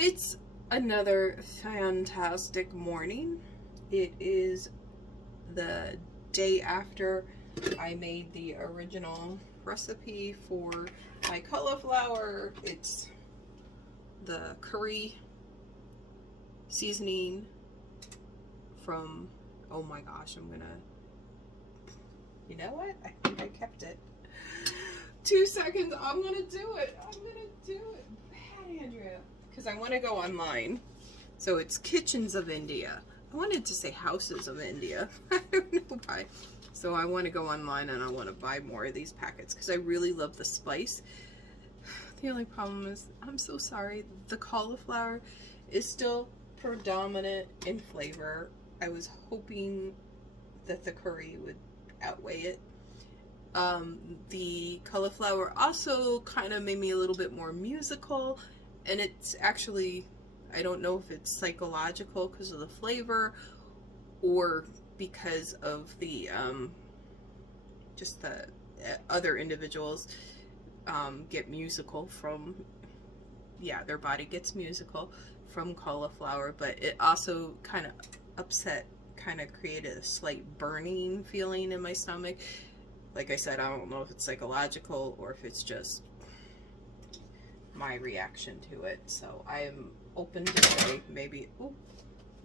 It's another fantastic morning. It is the day after I made the original recipe for my cauliflower. It's the curry seasoning from, oh my gosh, you know what? I think I kept it. 2 seconds, I'm gonna do it. Bad, Andrea. Because I want to go online. So it's Kitchens of India. I wanted to say Houses of India. I don't know why. So I want to go online and I want to buy more of these packets because I really love the spice. The only problem is, I'm so sorry, the cauliflower is still predominant in flavor. I was hoping that the curry would outweigh it. The cauliflower also kind of made me a little bit more musical, and it's actually, I don't know if it's psychological because of the flavor or because of the just the other individuals get musical from, yeah, their body gets musical from cauliflower, but it also kind of created a slight burning feeling in my stomach. Like I said, I don't know if it's psychological or if it's just my reaction to it. So I am open to say maybe, oh,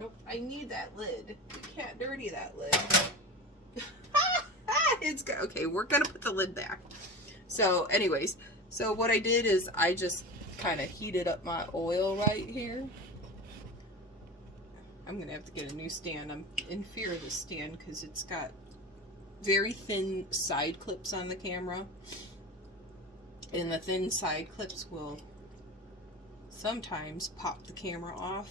nope, I need that lid. You can't dirty that lid. It's good. Okay, we're gonna put the lid back. So anyways, so what I did is I just kind of heated up my oil right here. I'm gonna have to get a new stand. I'm in fear of this stand because it's got very thin side clips on the camera, and the thin side clips will sometimes pop the camera off.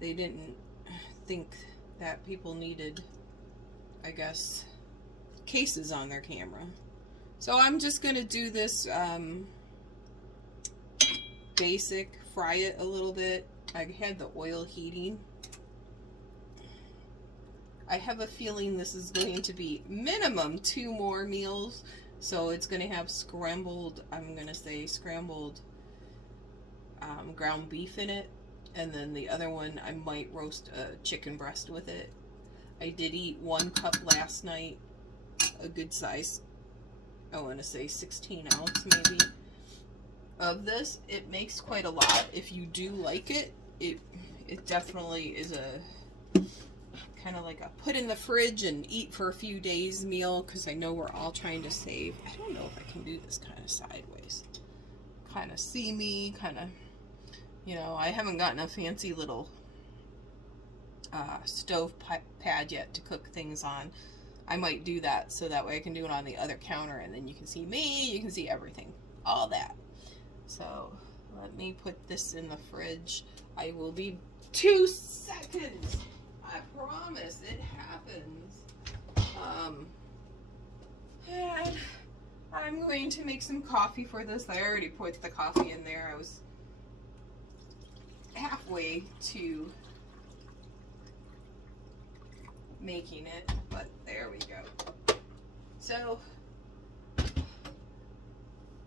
They didn't think that people needed, I guess, cases on their camera. So I'm just gonna do this basic, fry it a little bit. I had the oil heating. I have a feeling this is going to be minimum 2 more meals. So it's going to have scrambled, I'm going to say scrambled ground beef in it. And then the other one, I might roast a chicken breast with it. I did eat 1 cup last night, a good size, I want to say 16 ounce maybe, of this. It makes quite a lot. If you do like it, it definitely is a kind of like a put in the fridge and eat for a few days meal, because I know we're all trying to save. I don't know if I can do this kind of sideways. Kind of see me, kind of, you know, I haven't gotten a fancy little stove pad yet to cook things on. I might do that so that way I can do it on the other counter and then you can see me, you can see everything, all that. So let me put this in the fridge. I will be 2 seconds. I promise, it happens. And I'm going to make some coffee for this. I already put the coffee in there. I was halfway to making it, but there we go. So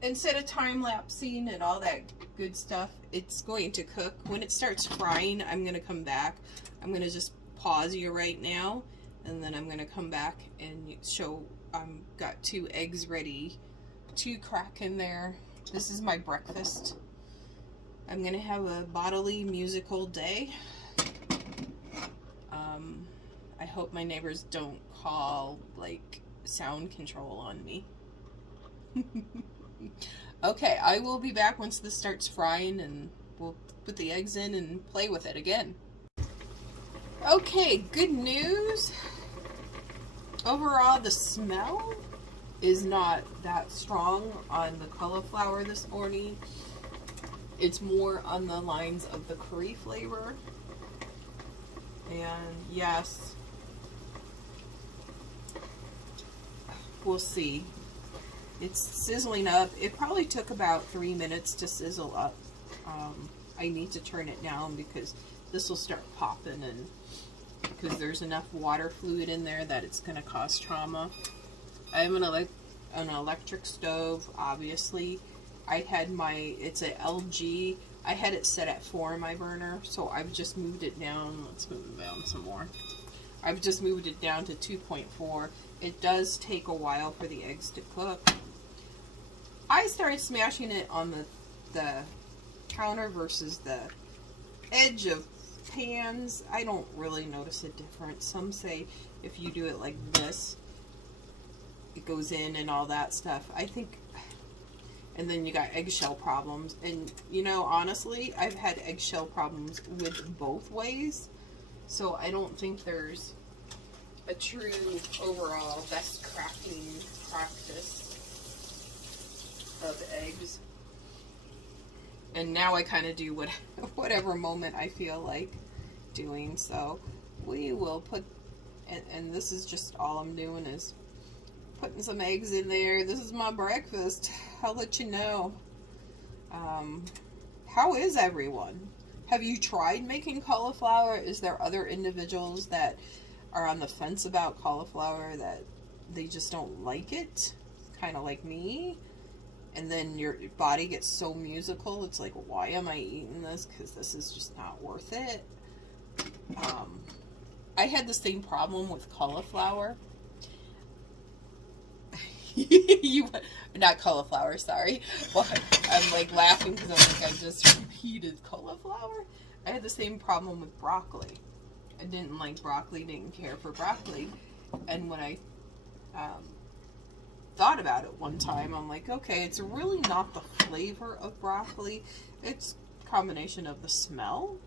instead of time-lapsing and all that good stuff, it's going to cook. When it starts frying, I'm going to come back. I'm going to just pause you right now, and then I'm going to come back and show got 2 eggs ready to crack in there. This is my breakfast. I'm going to have a bodily musical day. I hope my neighbors don't call like sound control on me. Okay, I will be back once this starts frying, and we'll put the eggs in and play with it again. Okay, good news. Overall, the smell is not that strong on the cauliflower this morning. It's more on the lines of the curry flavor. And yes, we'll see. It's sizzling up. It probably took about 3 minutes to sizzle up. I need to turn it down because this will start popping, and because there's enough water fluid in there that it's going to cause trauma. I have an electric stove, obviously. I had it's a LG I had it set at 4 in my burner, so I've just moved it down. Let's move it down some more. I've just moved it down to 2.4. It does take a while for the eggs to cook. I started smashing it on the counter versus the edge of pans. I don't really notice a difference. Some say if you do it like this, it goes in and all that stuff. I think, and then you got eggshell problems. And you know, honestly, I've had eggshell problems with both ways. So I don't think there's a true overall best crafting practice of eggs. And now I kind of do whatever moment I feel like doing. So we will put, and this is just all I'm doing is putting some eggs in there. This is my breakfast. I'll let you know. How is everyone? Have you tried making cauliflower? Is there other individuals that are on the fence about cauliflower, that they just don't like it? Kind of like me. And then your body gets so musical, it's like, why am I eating this? Because this is just not worth it. I had the same problem with cauliflower. Not cauliflower, sorry. Well, I'm like laughing because I'm like, I just repeated cauliflower. I had the same problem with broccoli. I didn't like broccoli, didn't care for broccoli. And when I thought about it one time, I'm like, okay, it's really not the flavor of broccoli. It's a combination of the smell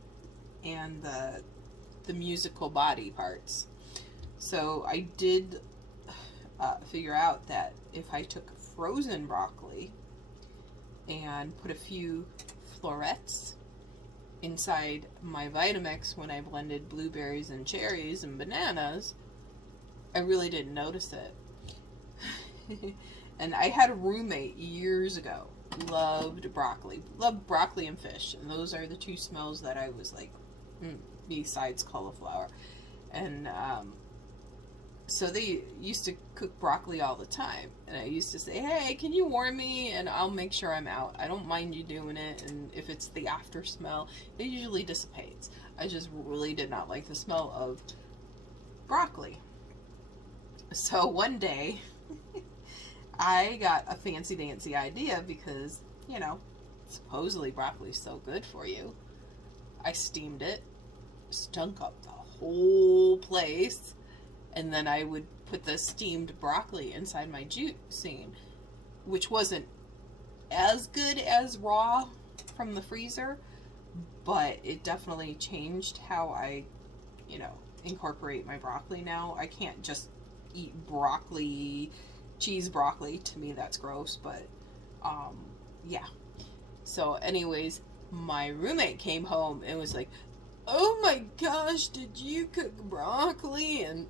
and the musical body parts. So I did figure out that if I took frozen broccoli and put a few florets inside my Vitamix when I blended blueberries and cherries and bananas, I really didn't notice it. And I had a roommate years ago, loved broccoli and fish, and those are the two smells that I was like, besides cauliflower. And so they used to cook broccoli all the time, and I used to say, hey, can you warn me, and I'll make sure I'm out. I don't mind you doing it, and if it's the after smell, it usually dissipates. I just really did not like the smell of broccoli. So one day I got a fancy dancy idea because, you know, supposedly broccoli's so good for you. I steamed it, stunk up the whole place, and then I would put the steamed broccoli inside my juicing, which wasn't as good as raw from the freezer, but it definitely changed how I, you know, incorporate my broccoli now. I can't just eat broccoli, cheese broccoli. To me, that's gross, but yeah. So anyways, my roommate came home and was like, oh my gosh, did you cook broccoli? And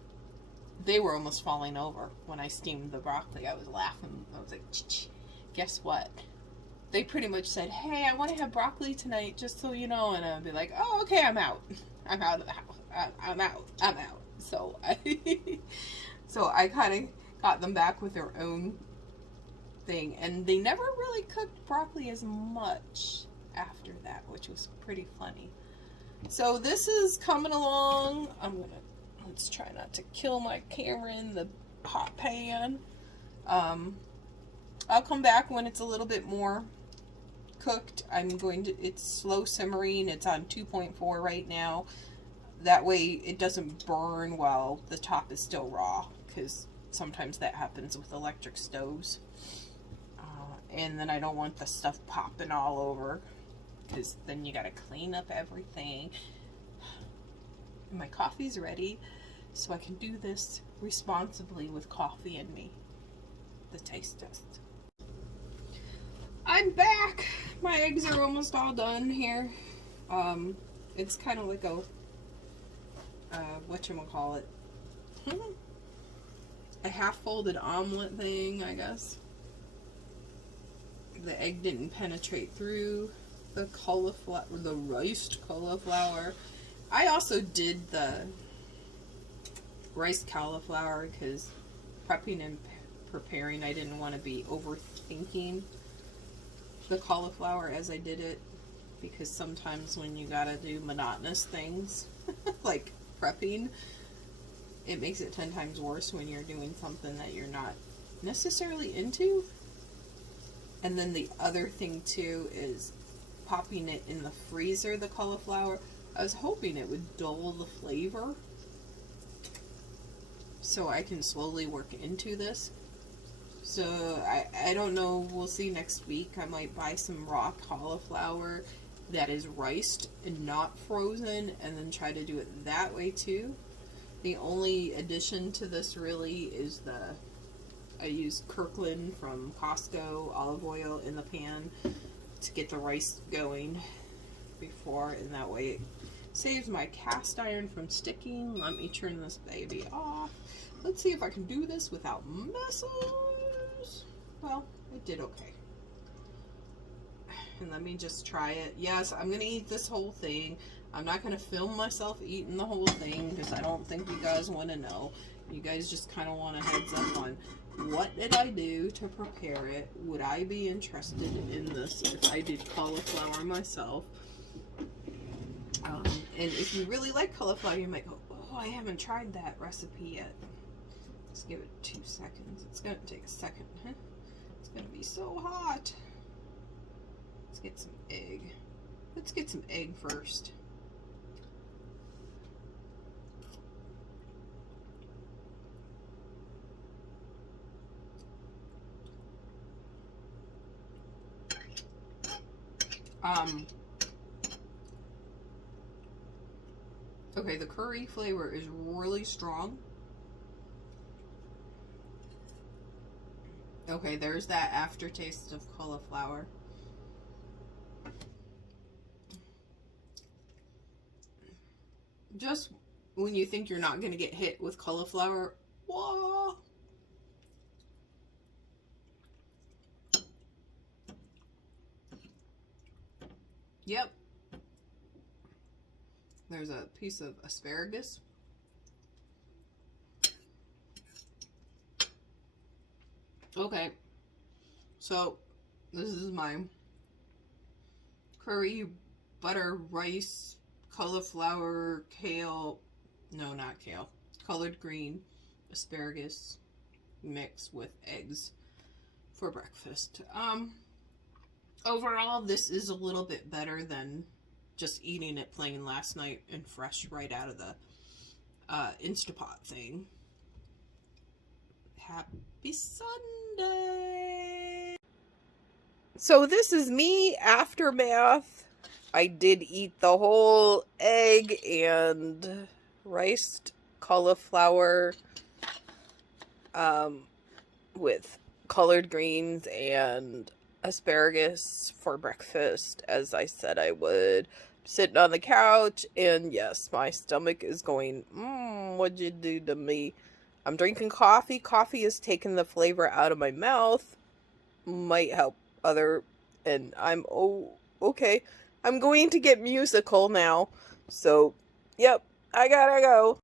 they were almost falling over when I steamed the broccoli. I was laughing. I was like, guess what? They pretty much said, hey, I want to have broccoli tonight, just so you know. And I'd be like, oh, okay, I'm out. I'm out of the house. I'm out. So I kind of got them back with their own thing. And they never really cooked broccoli as much after that, which was pretty funny. So this is coming along. Let's try not to kill my camera in the hot pan. I'll come back when it's a little bit more cooked. It's slow simmering. It's on 2.4 right now. That way it doesn't burn while the top is still raw, because sometimes that happens with electric stoves. And then I don't want the stuff popping all over, because then you gotta clean up everything. My coffee's ready, so I can do this responsibly with coffee in me. The taste test. I'm back! My eggs are almost all done here. It's kind of like a, whatchamacallit, a half-folded omelet thing, I guess. The egg didn't penetrate through the cauliflower, the riced cauliflower. I also did the riced cauliflower because prepping and preparing, I didn't want to be overthinking the cauliflower as I did it, because sometimes when you gotta do monotonous things, like prepping, it makes it 10 times worse when you're doing something that you're not necessarily into. And then the other thing too is popping it in the freezer, the cauliflower. I was hoping it would dull the flavor so I can slowly work into this. So I don't know, we'll see next week. I might buy some raw cauliflower that is riced and not frozen, and then try to do it that way too. The only addition to this really is I use Kirkland from Costco olive oil in the pan to get the rice going before, and that way it saves my cast iron from sticking. Let me turn this baby off. Let's see if I can do this without messes. Well, it did okay. And let me just try it. Yes, I'm gonna eat this whole thing. I'm not gonna film myself eating the whole thing because I don't think you guys want to know. You guys just kind of want a heads up on what did I do to prepare it. Would I be interested in this if I did cauliflower myself? And if you really like cauliflower, you might go, oh, I haven't tried that recipe yet. Let's give it 2 seconds. It's gonna take a second. Huh? It's gonna be so hot. Let's get some egg. Let's get some egg first. Okay, the curry flavor is really strong. Okay, there's that aftertaste of cauliflower. Just when you think you're not going to get hit with cauliflower, whoa! Yep. There's a piece of asparagus. Okay, so this is my curry, butter, rice, cauliflower, kale, no, not kale, collard green, asparagus mix with eggs for breakfast. Overall, this is a little bit better than just eating it plain last night and fresh right out of the Instapot thing. Happy Sunday! So this is me aftermath. I did eat the whole egg and riced cauliflower with collard greens and asparagus for breakfast, as I said I would. Sitting on the couch, and yes, my stomach is going, what'd you do to me? I'm drinking coffee. Coffee has taken the flavor out of my mouth. Might help and I'm, okay. I'm going to get musical now. So, yep, I gotta go.